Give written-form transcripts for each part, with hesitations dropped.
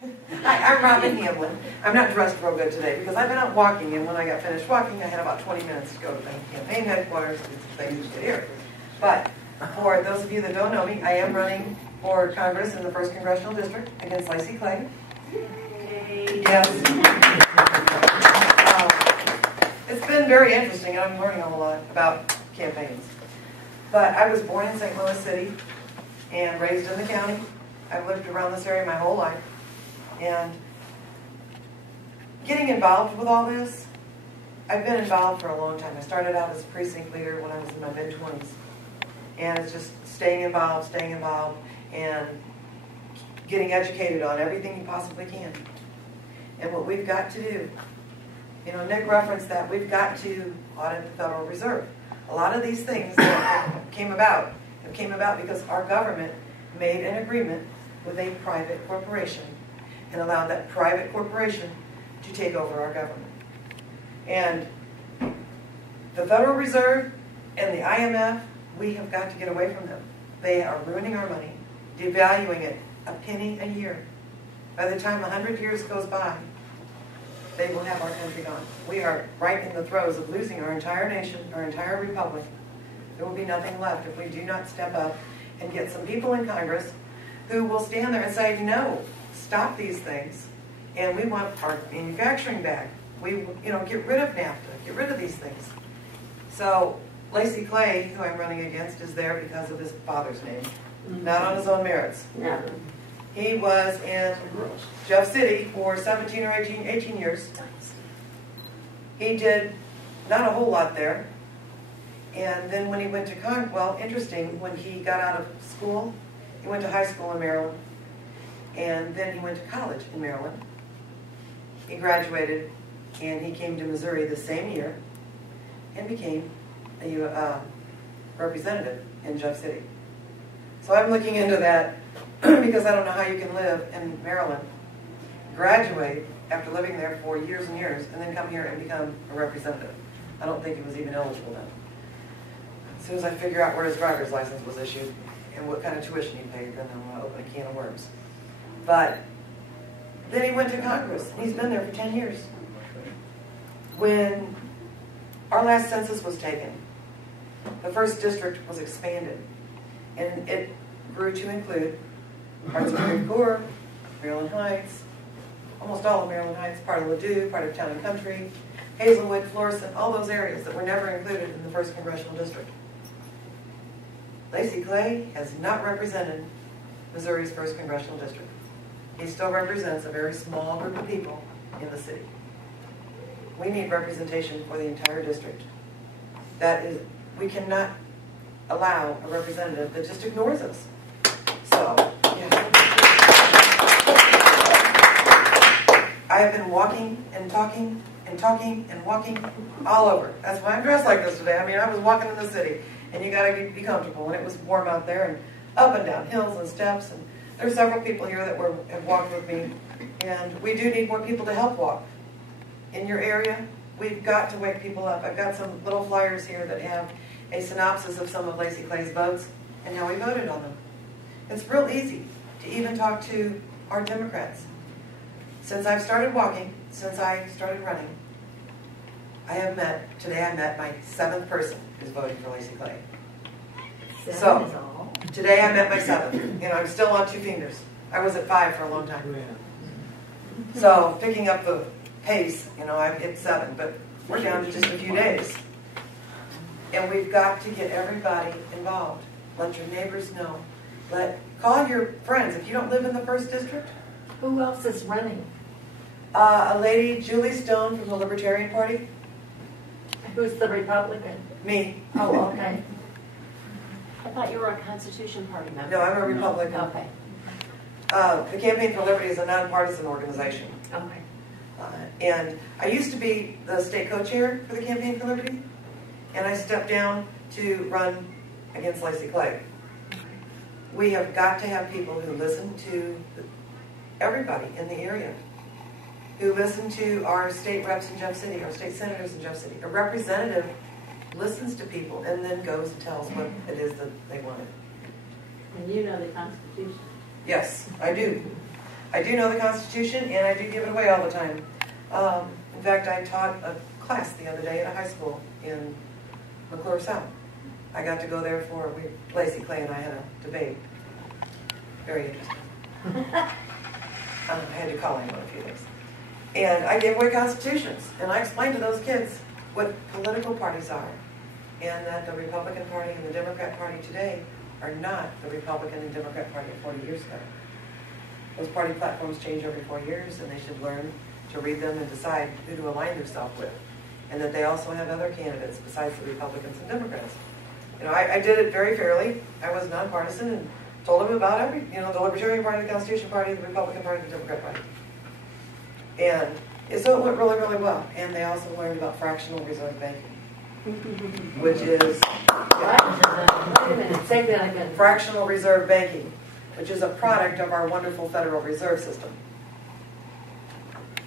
Hi, I'm Robyn Hamlin. I'm not dressed real good today because I've been out walking, and when I got finished walking, I had about 20 minutes to go to the campaign headquarters and some things to get here. But for those of you that don't know me, I am running for Congress in the 1st Congressional District against Lacey Clay. Yes. It's been very interesting, and I'm learning a whole lot about campaigns. But I was born in St. Louis City and raised in the county. I've lived around this area my whole life. And getting involved with all this, I've been involved for a long time. I started out as a precinct leader when I was in my mid-20s. And it's just staying involved, and getting educated on everything you possibly can. And what we've got to do, you know, Nick referenced that we've got to audit the Federal Reserve. A lot of these things that came about because our government made an agreement with a private corporation and allowed that private corporation to take over our government. And the Federal Reserve and the IMF, we have got to get away from them. They are ruining our money, devaluing it a penny a year. By the time 100 years goes by, they will have our country gone. We are right in the throes of losing our entire nation, our entire republic. There will be nothing left if we do not step up and get some people in Congress who will stand there and say, no, stop these things, and we want our manufacturing back. We, get rid of NAFTA, get rid of these things. So Lacey Clay, who I'm running against, is there because of his father's name, not on his own merits. Yeah. He was in Jeff City for 17 or 18 years. He did not a whole lot there. And then when he went to interesting, when he got out of school, he went to high school in Maryland. And then he went to college in Maryland. He graduated, and he came to Missouri the same year and became a representative in Jeff City. So I'm looking into that because I don't know how you can live in Maryland, graduate after living there for years and years, and then come here and become a representative. I don't think he was even eligible then. As soon as I figure out where his driver's license was issued and what kind of tuition he paid, then I'm going to open a can of worms. But then he went to Congress, and he's been there for 10 years. When our last census was taken, the 1st district was expanded, and it grew to include parts of Creve Coeur, Maryland Heights, almost all of Maryland Heights, part of Ladue, part of Town and Country, Hazelwood, Florissant, all those areas that were never included in the 1st Congressional District. Lacey Clay has not represented Missouri's 1st Congressional District. He still represents a very small group of people in the city. We need representation for the entire district. We cannot allow a representative that just ignores us. So, yeah. I have been walking and talking and walking all over. That's why I'm dressed like this today. I mean, I was walking in the city, and you got to be comfortable, and it was warm out there, and up and down hills and steps, and there's several people here that have walked with me, and we do need more people to help walk. In your area, we've got to wake people up. I've got some little flyers here that have a synopsis of some of Lacey Clay's votes and how he voted on them. It's real easy to even talk to our Democrats. Since I've started walking, since I started running, today I met my 7th person who's voting for Lacey Clay. So, today I met my 7th, and I'm still on 2 fingers. I was at 5 for a long time. So, picking up the pace, I've hit 7, but we're down to just a few days. And we've got to get everybody involved. Let your neighbors know. Call your friends. If you don't live in the 1st district. Who else is running? A lady, Julie Stone from the Libertarian Party. Who's the Republican? Me. Oh, okay. I thought you were a Constitution Party member. No, I'm a Republican. Okay. The Campaign for Liberty is a nonpartisan organization. Okay. And I used to be the state co-chair for the Campaign for Liberty, and I stepped down to run against Lacey Clay. We have got to have people who listen to everybody in the area, who listen to our state reps in Jeff City, our state senators in Jeff City. A representative listens to people and then goes and tells what it is that they wanted. And you know the Constitution. Yes, I do. I do know the Constitution, and I do give it away all the time. In fact, I taught a class the other day at a high school in McClure South. I got to go there for, Lacey Clay and I had a debate. Very interesting. I had to call him on a few things. And I gave away constitutions, and I explained to those kids what political parties are, and that the Republican Party and the Democrat Party today are not the Republican and Democrat Party of 40 years ago. Those party platforms change every 4 years, and they should learn to read them and decide who to align themselves with, and that they also have other candidates besides the Republicans and Democrats. You know, I did it very fairly. I was nonpartisan and told them about every, the Libertarian Party, the Constitution Party, the Republican Party, the Democrat Party. And so it went really, really well. And they also learned about fractional reserve banking, which is Wait a minute, say that again. fractional reserve banking, which is a product of our wonderful Federal Reserve System.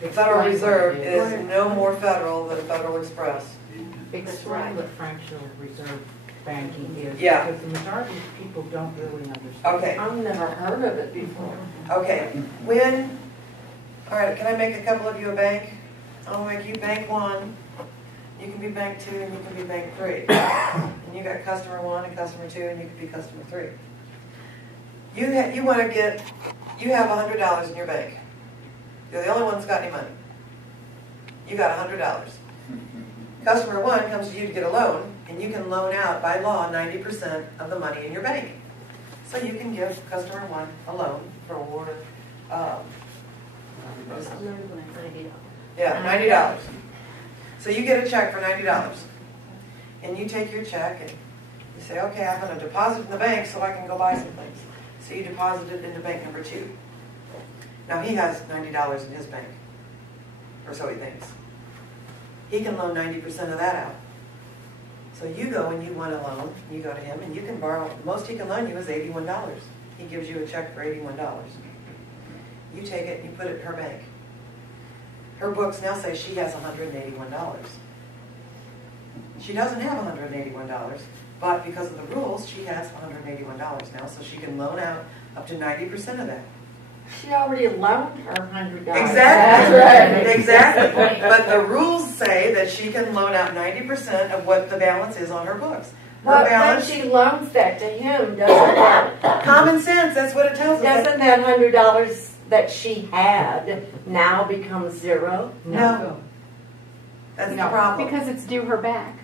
The Federal Reserve is no more federal than Federal Express. Explain what fractional reserve banking is. Yeah. Because the majority of people don't really understand. Okay. I've never heard of it before. Okay. All right, can I make a couple of you a bank? I'll make you bank 1. You can be bank 2, and you can be bank 3. And you got customer 1 and customer 2, and you can be customer 3. You have $100 in your bank. You're the only one that's got any money. You got $100. Customer 1 comes to you to get a loan, and you can loan out, by law, 90% of the money in your bank. So you can give customer 1 a loan for $90. So you get a check for $90. And you take your check and you say, okay, I'm going to deposit in the bank so I can go buy some things. So you deposit it into bank number 2. Now he has $90 in his bank, or so he thinks. He can loan 90% of that out. So you go and you want a loan, you go to him and you can borrow, the most he can loan you is $81. He gives you a check for $81. You take it and you put it in her bank. Her books now say she has $181. She doesn't have $181, but because of the rules, she has $181 now, so she can loan out up to 90% of that. She already loaned her $100. Exactly. That's right. Exactly. But the rules say that she can loan out 90% of what the balance is on her books. Her But when balance, she loans that to him, doesn't that, common sense, that's what it tells us. doesn't that $100 that she had now become 0? No. That's the problem. Because it's due her back.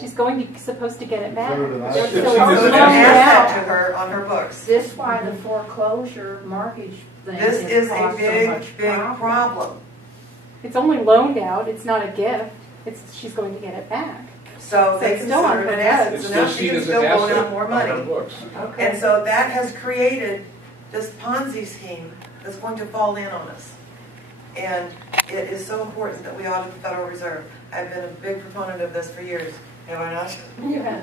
She's supposed to get it back. So did I. So She it's So it's an loaned asset out. to her on her books. This is why the foreclosure mortgage thing This has is a caused so big, much big problem. It's only loaned out. It's not a gift. She's going to get it back. So they it's still on consider it an her asset. books. So now It's she still can seen still as an loan asset out more on her money. books. Okay. And so that has created this Ponzi scheme that's going to fall in on us. And it is so important that we audit the Federal Reserve. I've been a big proponent of this for years. Have I not? Yeah.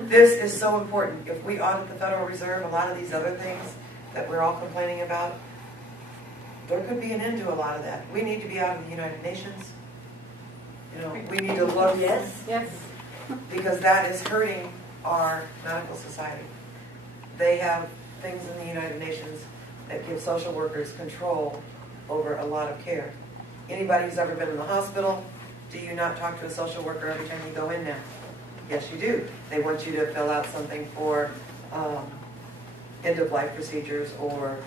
This is so important. If we audit the Federal Reserve, a lot of these other things that we're all complaining about, there could be an end to a lot of that. We need to be out of the United Nations. We need to look, Yes. Yes. because that is hurting our medical society. They have things in the United Nations that give social workers control over a lot of care. Anybody who's ever been in the hospital, do you not talk to a social worker every time you go in now? Yes, you do. They want you to fill out something for end-of-life procedures or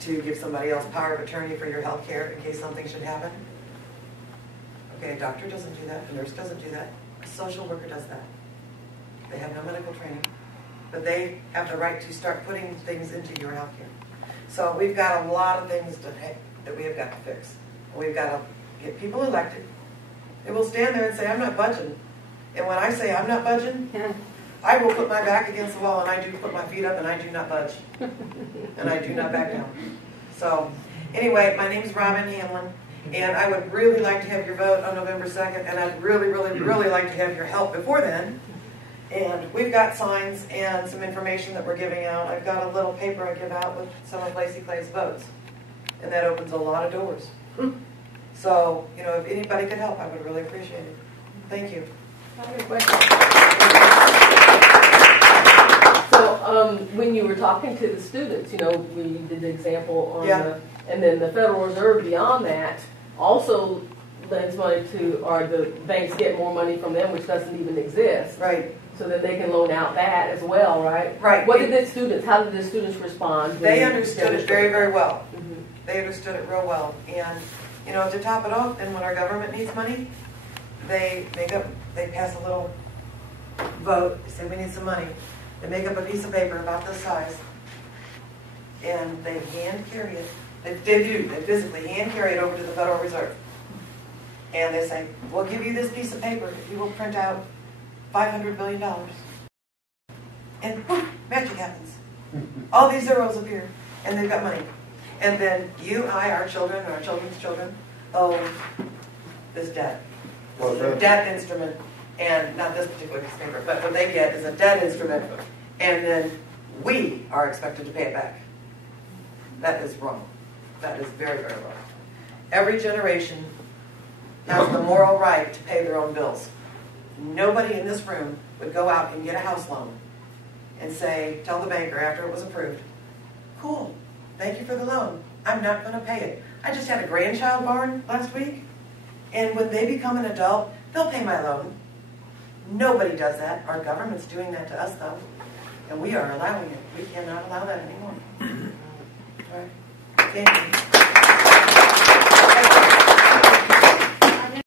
to give somebody else power of attorney for your health care in case something should happen. Okay, a doctor doesn't do that. A nurse doesn't do that. A social worker does that. They have no medical training, but they have the right to start putting things into your health care. So we've got a lot of things that we have got to fix. We've got to get people elected. They will stand there and say, I'm not budging. And when I say I'm not budging, I will put my back against the wall and I do put my feet up and I do not budge. And I do not back down. So anyway, my name is Robyn Hamlin. And I would really like to have your vote on November 2nd. And I'd really, really, really like to have your help before then. And we've got signs and some information that we're giving out. I've got a little paper I give out with some of Lacey Clay's votes. And that opens a lot of doors. So, if anybody could help, I would really appreciate it. Thank you. So, When you were talking to the students, you know, when you did the example on Yeah. and then the Federal Reserve beyond that also lends money to, or the banks get more money from them, which doesn't even exist. Right. So that they can loan out that as well, right? Right. What did the students, how did the students respond? when They you understood it demonstrated? very, very well. Mhm. They understood it real well. And, you know, to top it off, then when our government needs money, they pass a little vote, they say we need some money. They make up a piece of paper about this size, and they hand carry it. They physically hand carry it over to the Federal Reserve. And they say, we'll give you this piece of paper if you will print out $500 billion. And poof, magic happens. All these zeros appear, and they've got money. And then you, I, our children, and our children's children owe this debt. This is a debt instrument, and not this particular piece of paper, but what they get is a debt instrument, and then we are expected to pay it back. That is wrong. That is very, very wrong. Every generation has the moral right to pay their own bills. Nobody in this room would go out and get a house loan and say, tell the banker after it was approved, cool, thank you for the loan. I'm not going to pay it. I just had a grandchild born last week, and when they become an adult, they'll pay my loan. Nobody does that. Our government's doing that to us, though, and we are allowing it. We cannot allow that anymore. All right. Thank you.